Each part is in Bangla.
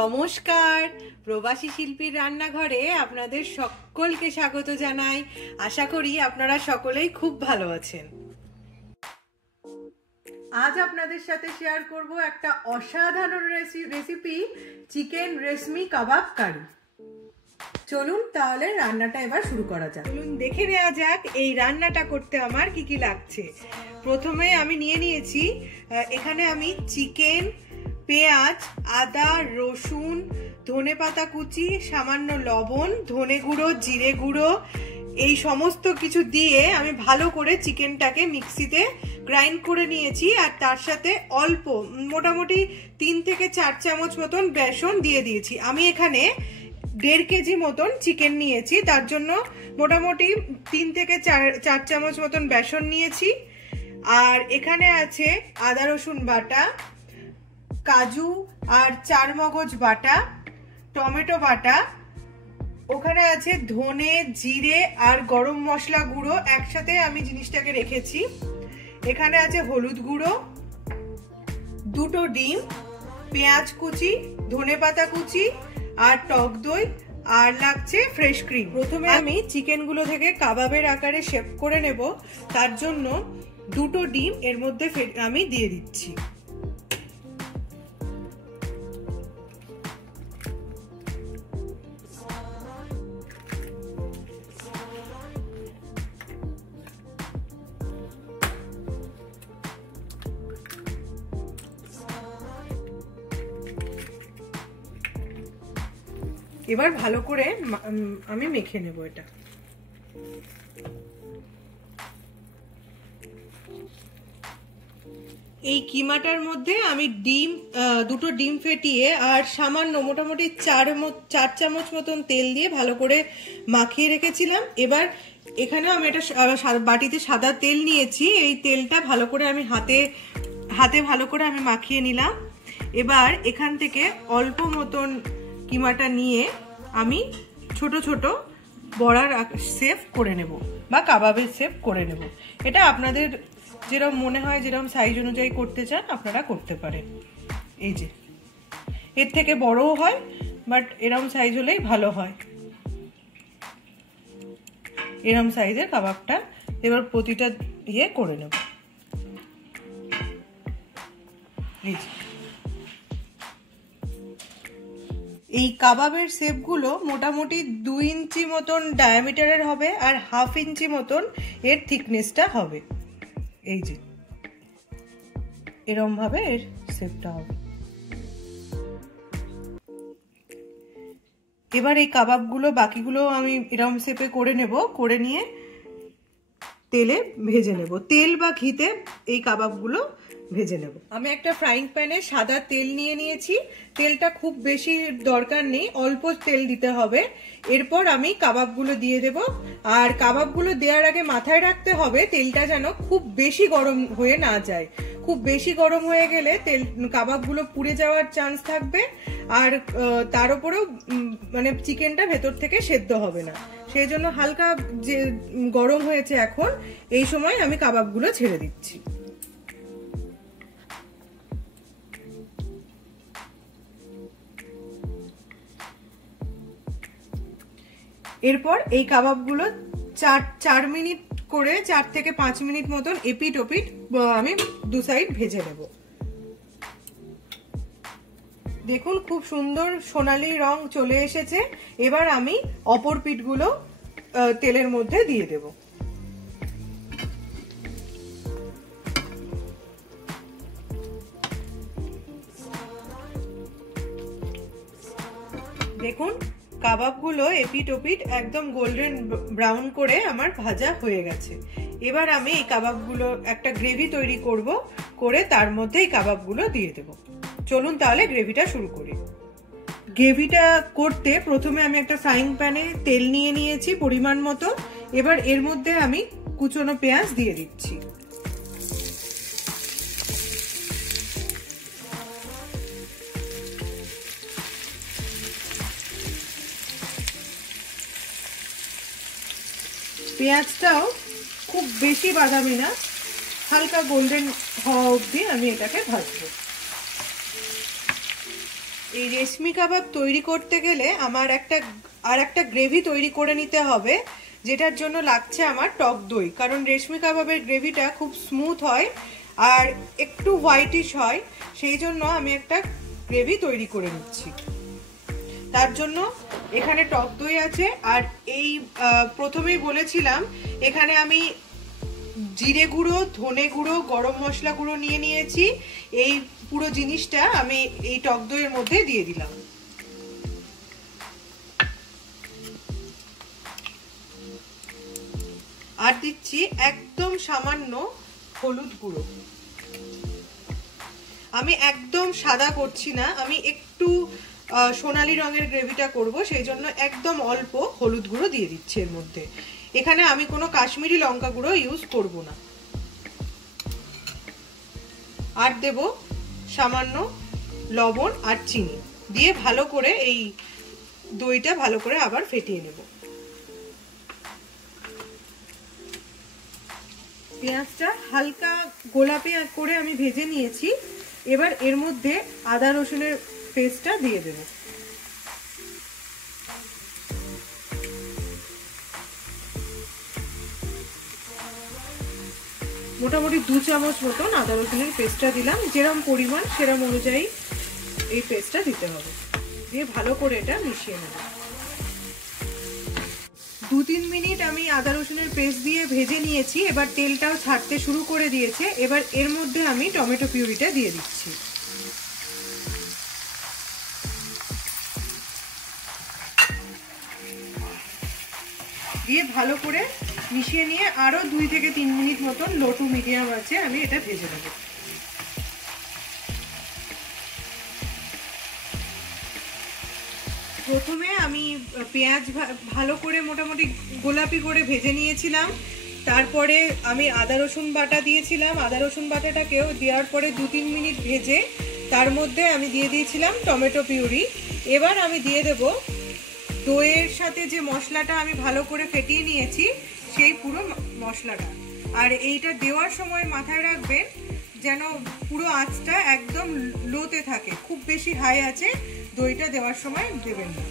নমস্কার, প্রবাসী শিল্পীর রান্নাঘরে আপনাদের সকলকে স্বাগত জানাই। আশা করি আপনারা সকলেই খুব ভালো আছেন। আজ আপনাদের সাথে শেয়ার করব একটা অসাধারণ রেসিপি, চিকেন রেশমি কাবাব কারি। চলুন তাহলে রান্নাটা এবার শুরু করা যাক। চলুন দেখে নেওয়া যাক এই রান্নাটা করতে আমার কি কি লাগছে। প্রথমে আমি নিয়ে নিয়েছি, এখানে আমি চিকেন, পেঁয়াজ, আদা, রসুন, ধনেপাতা কুচি, সামান্য লবণ, ধনে গুঁড়ো, জিরে গুঁড়ো, এই সমস্ত কিছু দিয়ে আমি ভালো করে চিকেনটাকে মিক্সিতে গ্রাইন্ড করে নিয়েছি। আর তার সাথে অল্প মোটামুটি 3 থেকে 4 চামচ মতন বেসন দিয়ে দিয়েছি। আমি এখানে 1.5 কেজি মতন চিকেন নিয়েছি, তার জন্য মোটামুটি 3 থেকে 4 চামচ মতন বেসন নিয়েছি। আর এখানে আছে আদা রসুন বাটা, কাজু আর চারমগজ বাটা, টমেটো বাটা, ওখানে আছে ধনে, জিরে আর গরম মশলা গুঁড়ো, একসাথে আমি জিনিসটাকে রেখেছি। এখানে আছে হলুদ গুঁড়ো, 2টো ডিম, পেঁয়াজ কুচি, ধনেপাতা কুচি আর টক দই, আর লাগছে ফ্রেশ ক্রিম। প্রথমে আমি চিকেনগুলো থেকে কাবাবের আকারে শেপ করে নেব, তার জন্য 2টো ডিম এর মধ্যে আমি দিয়ে দিচ্ছি। এবার ভালো করে আমি মেখে নেব এটা। এই কিমাটার মধ্যে আমি দুটো ডিম ফেটিয়ে আর সামান্য মোটামুটি 4 চামচ মতন তেল দিয়ে ভালো করে মাখিয়ে রেখেছিলাম। এবার এখানে আমি একটা বাটিতে সাদা তেল নিয়েছি, এই তেলটা ভালো করে আমি হাতে ভালো করে আমি মাখিয়ে নিলাম। এবার এখান থেকে অল্প মতন কিমাটা নিয়ে আমি ছোট ছোট বড়ার শেপ করে নেব বা কাবাবের শেপ করে নেব। এটা আপনাদের যেরকম মনে হয়, যেরকম সাইজ অনুযায়ী করতে চান আপনারা করতে পারেন। এই যে এর থেকে বড়ও হয়, বাট এরকম সাইজ হলেই ভালো হয়। এরকম সাইজের কাবাবটা এবার প্রতিটা দিয়ে করে নেব। এই যে এই কাবাবের শেপগুলো মোটামুটি 2 ইঞ্চি মতন ডায়ামিটারের হবে আর 1/2 ইঞ্চি মতন এর থিকনেসটা হবে। এই যে এরকম ভাবে এর শেপটা হবে। এবার এই কাবাবগুলো বাকিগুলো আমি এরকম শেপে করে নেব, করে নিয়ে তেলে ভেজে নেব। তেল বা ঘিতে এই কাবাবগুলো ভেজে নেব। আমি একটা ফ্রাইং প্যানে সাদা তেল নিয়ে নিয়েছি। তেলটা খুব বেশি দরকার নেই, অল্প তেল দিতে হবে। এরপর আমি কাবাবগুলো দিয়ে দেব। আর কাবাবগুলো দেওয়ার আগে মাথায় রাখতে হবে তেলটা যেন খুব বেশি গরম হয়ে না যায়। খুব বেশি গরম হয়ে গেলে কাবাবগুলো পুড়ে যাওয়ার চান্স থাকবে, আর তার উপরেও মানে চিকেনটা ভেতর থেকে সেদ্ধ হবে না। সেই জন্য হালকা যে গরম হয়েছে এখন, এই সময় আমি কাবাবগুলো ছেড়ে দিচ্ছি। এরপর এই কাবাবগুলো 4 মিনিট করে 4 থেকে 5 মিনিট মতন এপিট ওপিট আমি 2 সাইড ভেজে নেব। দেখুন খুব সুন্দর সোনালী রং চলে এসেছে। এবার আমি অপর পিঠগুলো তেলের মধ্যে দিয়ে দেব। দেখুন কাবাবগুলো এপিট ওপিট একদম গোল্ডেন ব্রাউন করে আমার ভাজা হয়ে গেছে। এবার আমি এই কাবাবগুলো একটা গ্রেভি তৈরি করে তার মধ্যে এই কাবাবগুলো দিয়ে দেব। চলুন তাহলে গ্রেভিটা শুরু করি। গ্রেভিটা করতে প্রথমে আমি একটা ফ্রাইং প্যানে তেল নিয়ে নিয়েছি পরিমাণ মতো। এবার এর মধ্যে আমি কুচনো পেঁয়াজ দিয়ে দিচ্ছি। পেঁয়াজটাও খুব বেশি বাদামি না, হালকা গোল্ডেন হওয়া অবধি আমি এটাকে ভাজবো। এই রেশমি কাবাব তৈরি করতে গেলে আমার একটা গ্রেভি তৈরি করে নিতে হবে, যেটার জন্য লাগছে আমার টক দই। কারণ রেশমি কাবাবের গ্রেভিটা খুব স্মুথ হয় আর একটু হোয়াইটিশ হয়, সেই জন্য আমি একটা গ্রেভি তৈরি করে নিচ্ছি। তার জন্য এখানে টক দই আছে। আর এই প্রথমেই বলেছিলাম এখানে আমি জিরে গুঁড়ো, ধনে গুঁড়ো, গরম মশলা গুঁড়ো নিয়ে নিয়েছি। এই পুরো জিনিসটা আমি এই টক দইয়ের মধ্যে দিয়ে দিলাম। আর দিচ্ছি একদম সামান্য হলুদ গুঁড়ো। আমি একদম সাদা করছি না, আমি একটু সোনালী রঙের গ্রেভিটা করব, সেই জন্য একদম অল্প হলুদ গুঁড়ো দিয়ে দিচ্ছি এর মধ্যে। এখানে আমি কোনো কাশ্মীরি লঙ্কা গুঁড়ো ইউজ করব না। আর দেব সামান্য লবণ আর চিনি দিয়ে ভালো করে এই দইটা ভালো করে আবার ফেটিয়ে নেব। পেঁয়াজটা হালকা গোলাপি করে আমি ভেজে নিয়েছি। এবার এর মধ্যে আদা রসুনের পেস্টটা দিয়ে দেব। মোটামুটি 2 চামচ মতন আদা রসুনের পেস্টটা দিলাম। যেরকম পরিমাণ সেরকম অনুযায়ী এই পেস্টটা দিতে হবে। দিয়ে ভালো করে এটা মিশিয়ে নেব। 2-3 মিনিট আমি আদা রসুনের পেস্ট দিয়ে ভেজে নিয়েছি। এবার তেলটাও ছাড়তে শুরু করে দিয়েছে। এবার এর মধ্যে আমি টমেটো পিউরিটা দিয়ে দিচ্ছি। দিয়ে ভালো করে মিশিয়ে নিয়ে আরো 2 থেকে 3 মিনিট মতন লো টু মিডিয়াম আছে আমি এটা ভেজে নেব। প্রথমে আমি পেঁয়াজ ভালো করে মোটামুটি গোলাপি করে ভেজে নিয়েছিলাম। তারপরে আমি আদা রসুন বাটা দিয়েছিলাম। আদা রসুন বাটাটাকেও দেওয়ার পরে 2-3 মিনিট ভেজে তার মধ্যে আমি দিয়ে দিয়েছিলাম টমেটো পিউরি। এবার আমি দিয়ে দেব দইয়ের সাথে যে মশলাটা আমি ভালো করে ফেটিয়ে নিয়েছি সেই পুরো মশলাটা। আর এইটা দেওয়ার সময় মাথায় রাখবেন যেন পুরো আঁচটা একদম লোতে থাকে, খুব বেশি হাই আছে দইটা দেওয়ার সময় দেবেন না।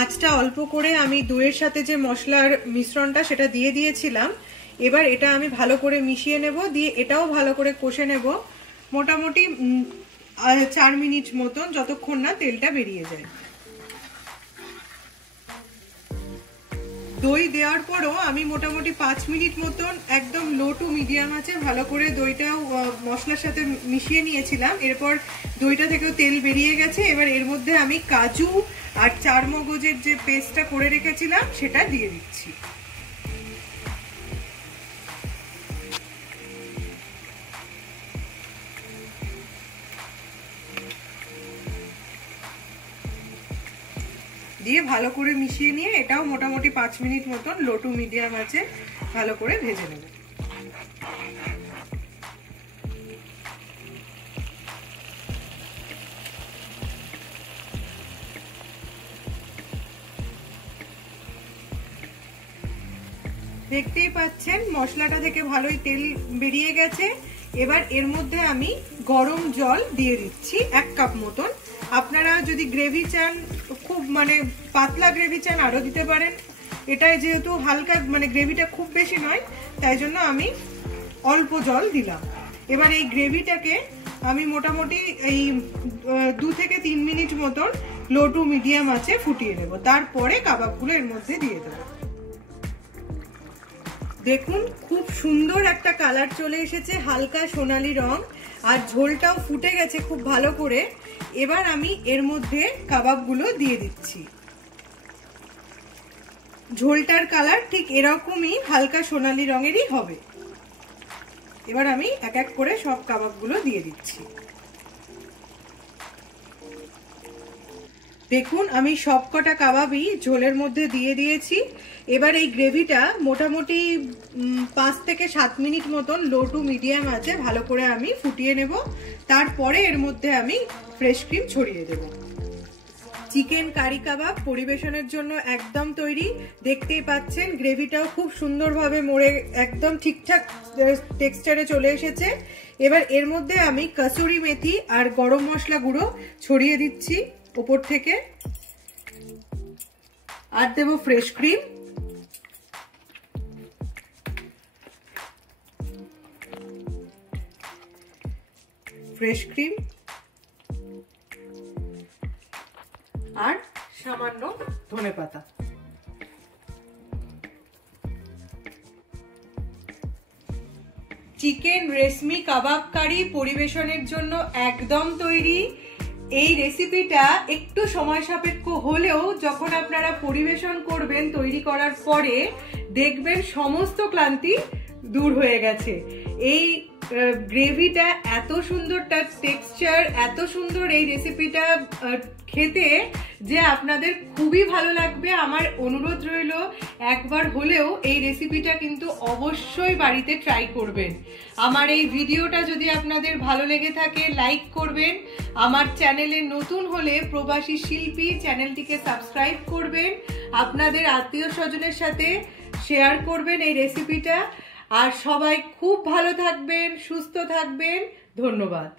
আঁচটা অল্প করে আমি দইয়ের সাথে যে মশলার মিশ্রণটা সেটা দিয়ে দিয়েছিলাম। এবার এটা আমি ভালো করে মিশিয়ে নেব, দিয়ে এটাও ভালো করে কষে নেব মোটামুটি 4 মিনিট মতন, যতক্ষণ না তেলটা বেরিয়ে যায়। দই দেওয়ার পরও আমি মোটামুটি 5 মিনিট মতন একদম লো টু মিডিয়াম আছে ভালো করে দইটাও মশলার সাথে মিশিয়ে নিয়েছিলাম। এরপর দইটা থেকেও তেল বেরিয়ে গেছে। এবার এর মধ্যে আমি কাজু আর চারমগজের যে পেস্টটা করে রেখেছিলাম সেটা দিয়ে দিচ্ছি। দিয়ে ভালো করে মিশিয়ে নিয়ে এটাও মোটামুটি 5 মিনিট মতন লো টু মিডিয়াম আছে ভালো করে ভেজে নেব। দেখতেই পাচ্ছেন মশলাটা থেকে ভালোই তেল বেরিয়ে গেছে। এবার এর মধ্যে আমি গরম জল দিয়ে দিচ্ছি 1 কাপ মতন। আপনারা যদি গ্রেভি চান, খুব মানে পাতলা গ্রেভি চান আরো দিতে পারেন। এটাই যেহেতু হালকা মানে গ্রেভিটা খুব বেশি নয়, তাই জন্য আমি অল্প জল দিলাম। এবার এই গ্রেভিটাকে আমি মোটামুটি এই 2 থেকে 3 মিনিট মতন লো টু মিডিয়াম আছে ফুটিয়ে নেব। তারপরে কাবাবগুলো এর মধ্যে দিয়ে দেবো। দেখুন খুব সুন্দর একটা কালার চলে এসেছে, হালকা সোনালী রং, আর ঝোলটাও ফুটে গেছে খুব ভালো করে। এবার আমি এর মধ্যে কাবাবগুলো দিয়ে দিচ্ছি। ঝোলটার কালার ঠিক এরকমই হালকা সোনালী রঙেরই হবে। এবার আমি এক এক করে সব কাবাবগুলো দিয়ে দিচ্ছি। দেখুন আমি সবকটা কাবাবই ঝোলের মধ্যে দিয়ে দিয়েছি। এবার এই গ্রেভিটা মোটামুটি 5 থেকে 7 মিনিট মতন লো টু মিডিয়াম আছে ভালো করে আমি ফুটিয়ে নেব। তারপরে এর মধ্যে আমি ফ্রেশ ক্রিম ছড়িয়ে দেব। চিকেন কারি কাবাব পরিবেশনের জন্য একদম তৈরি। দেখতেই পাচ্ছেন গ্রেভিটাও খুব সুন্দরভাবে মরে একদম ঠিকঠাক টেক্সচারে চলে এসেছে। এবার এর মধ্যে আমি কসুরি মেথি আর গরম মশলা গুঁড়ো ছড়িয়ে দিচ্ছি উপর থেকে, আর দেবো ফ্রেশ ক্রিম। আর সামান্য ধনেপাতা। চিকেন রেশমি কাবাব কারি পরিবেশনের জন্য একদম তৈরি। এই রেসিপিটা একটু সময় সাপেক্ষ হলেও যখন আপনারা পরিবেশন করবেন তৈরি করার পরে দেখবেন সমস্ত ক্লান্তি দূর হয়ে গেছে। এই গ্রেভিটা এত সুন্দর, তার টেক্সচার এত সুন্দর, এই রেসিপিটা খেতে যে আপনাদের খুবই ভালো লাগবে। আমার অনুরোধ রইল একবার হলেও এই রেসিপিটা কিন্তু অবশ্যই বাড়িতে ট্রাই করবেন। আমার এই ভিডিওটা যদি আপনাদের ভালো লেগে থাকে লাইক করবেন। আমার চ্যানেলে নতুন হলে প্রবাসী শিল্পী চ্যানেলটিকে সাবস্ক্রাইব করবেন। আপনাদের আত্মীয় স্বজনের সাথে শেয়ার করবেন এই রেসিপিটা। আর সবাই খুব ভালো থাকবেন, সুস্থ থাকবেন। ধন্যবাদ।